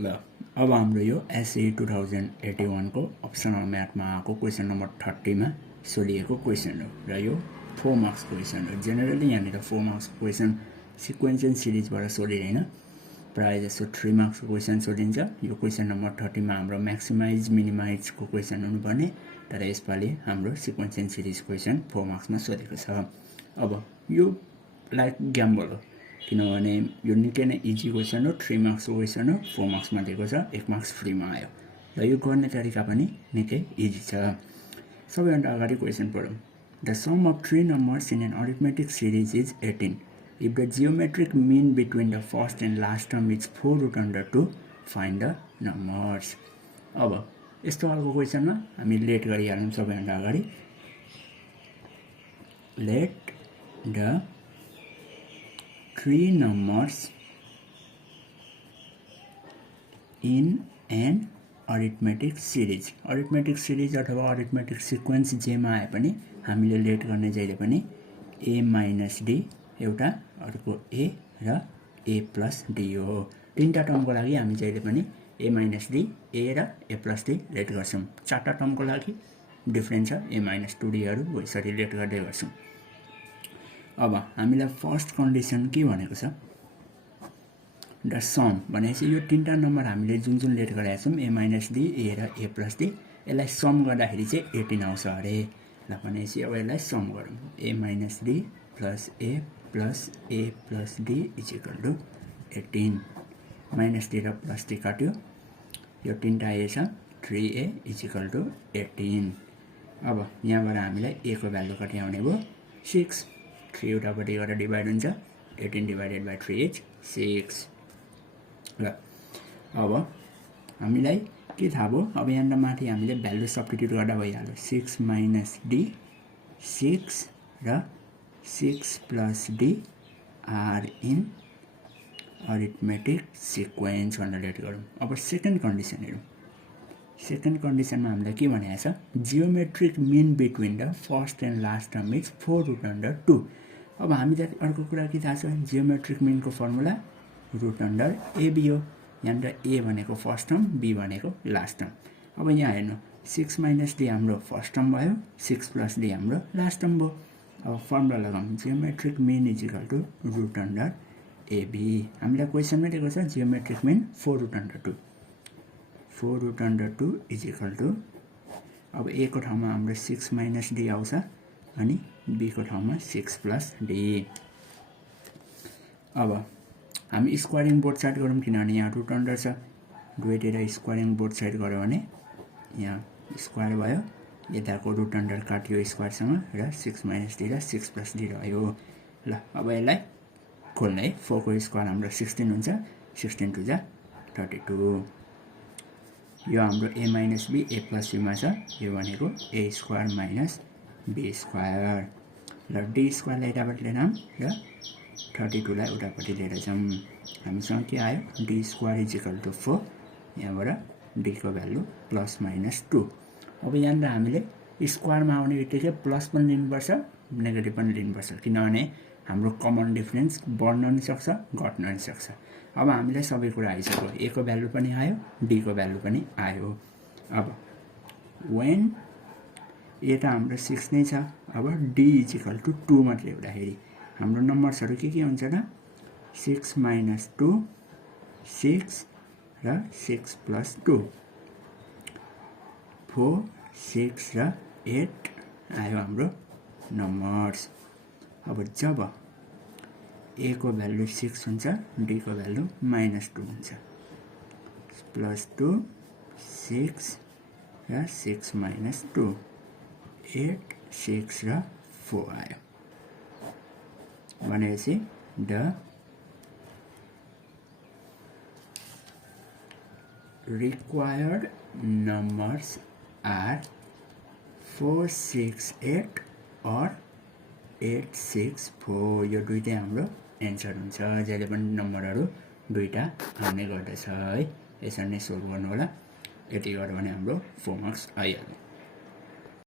ल अब हाम्रो यो एसए 2081 को अप्सनल म्याथमा आएको क्वेसन नम्बर 30 मा सोधिएको क्वेसन हो र यो 4 मार्क्स क्वेसन हो। जेनरली यहाँनिर 4 मार्क्स क्वेसन सिक्वेन्स एन्ड सिरिजबाट सोधिदैन, प्राय जसो 3 मार्क्स क्वेसन सोधिन्छ। यो क्वेसन नम्बर 30 मा हाम्रो म्याक्सिमाइज मिनिमाइज को क्वेसन हुनुपर्ने, तर यसपालि हाम्रो sequence and series question 4 marks मा सोधेको छ। अब यो लाइक ग्याम्बल हो, किनभने यो निकै नै इजी क्वेसन हो, 3 मार्क्स क्वेसन हो, 4 मार्क्स मा दिएको छ, 1 मार्क्स फ्रीमा आयो र यो गर्ने तरिका पनि निकै इजी छ। सबैभन्दा अगाडि क्वेसन पढौँ। The sum of 3 numbers in an arithmetic series is 18 if the geometric mean between the first and last term is 4√2 find the numbers. अब यस्तो खालको क्वेसनमा हामी लेट गरिहालौँ। सबैभन्दा अगाडि let the 3 numbers in an arithmetic series। arithmetic series अथवा arithmetic sequence जेमा आए पनि हामीले लेट गर्ने जहिले पनि a minus d एउटा, अर्को a र a plus d हो। तीनटा टर्मको लागि हामी जहिले पनि a minus d, a र a plus d लेट गर्छौं। चारटा टर्मको लागि डिफरेन्ट छ, a minus 2d हरू यसरी लेट गर्दै गर्छौं। अब हामीलाई फर्स्ट कन्डिसन के भनेको छ, द सम भनेपछि यो तीनटा नम्बर हामीले जुन जुन लेट गरेका छौं a minus d, a र a plus d, यसलाई सम गर्दाखेरि चाहिँ 18 आउँछ अरे। ल भनेपछि अब यसलाई सम गरौँ। a minus d plus a plus d is equal to 18। Minus d र प्लस d काट्यो, यो तीनटा a छ, 3a is equal to 18। अब यहाँबाट हामीलाई a को भ्यालु कति आउने भयो, 6। 3 उतापट्टि गएर डिभाइड हुन्छ, 18 divided by 3 is 6। ल अब हामीलाई के थाहा भयो, अब यहाँ माथि हामीले भ्यालु सब्स्टिट्युट गर्दा भइहाल्यो। 6 minus d, 6 र 6 plus d are in arithmetic sequence भनेर लेट गरौँ। अब सेकेन्ड कन्डिसन हेरौँ। सेकेन्ड कन्डिसनमा हामीलाई के भनेको छ, geometric mean between the first and last term is 4√2। अब हामीलाई अर्को कुरा के थाहा छ, जियोमेट्रिक मीनको फर्मुला √ab हो। यहाँ a भनेको फर्स्ट टर्म, b भनेको लास्ट टर्म। अब यहाँ हेर्नु, 6 minus d हाम्रो फर्स्ट टर्म भयो, 6 plus d हाम्रो लास्ट टर्म भयो। अब फर्मुला लगाउँ, geometric mean is equal to √ab। हामीलाई क्वेसनमै दिएको छ geometric mean 4√2। 4√2 is equal to, अब a को ठाउँमा हाम्रो 6 minus d आउँछ अनि b को ठाउँमा 6 plus d। अब हामी स्क्वायरिङ बोथ साइड गरौँ, किनभने यहाँ रुट अन्डर छ। दुवैतिर स्क्वायरिङ बोथ साइड गऱ्यो भने यहाँ स्क्वायर भयो, यताको रुट अन्डर काट्यो स्क्वायरसँग र 6 minus d र 6 plus d रह्यो। ल अब यसलाई खोल्ने है, 4 को स्क्वायर हाम्रो 16 हुन्छ, 16 टु जा 32। यो हाम्रो a minus b a plus b मा छ, यो भनेको a square minus b square. ल d स्क्वायरलाई यतापट्टि लिएर आऊँ र 32 लाई उतापट्टि लिएर जाऊँ। हामीसँग के आयो, d square is equal to 4। यहाँबाट d को भ्यालु प्लस माइनस 2। अब यहाँनिर हामीले स्क्वायरमा आउने बित्तिकै प्लस पनि लिनुपर्छ, नेगेटिभ पनि लिनुपर्छ, किनभने हाम्रो कमन डिफरेन्स बढ्न पनि सक्छ, घट्न पनि सक्छ। अब हामीलाई सबै कुरा आइसक्यो, a को भ्यालु पनि आयो, d को भ्यालु पनि आयो। अब वेन a त हाम्रो 6 नै छ, अब d इज इक्वल टु 2 मात्रै हुँदाखेरि हाम्रो नम्बर्सहरू के हुन्छ त, 6 minus 2, 6 र 6 plus 2, 4, 6 र 8 आयो हाम्रो नम्बर्स। अब जब a को भ्यालु 6 हुन्छ, d को भ्यालु -2 हुन्छ, प्लस 2, 6 र 6 minus 2, 8, 6 र 4 आयो। भनेपछि the required numbers are 4, 6, 8 or 8, 6, 4। यो दुईटै हाम्रो एन्सर हुन्छ, जहिले पनि नम्बरहरू दुईटा आउने गर्दछ है। यसरी नै सोल्भ गर्नु होला। यति गर्यो भने हाम्रो 4 मार्क्स आइहाल्यो।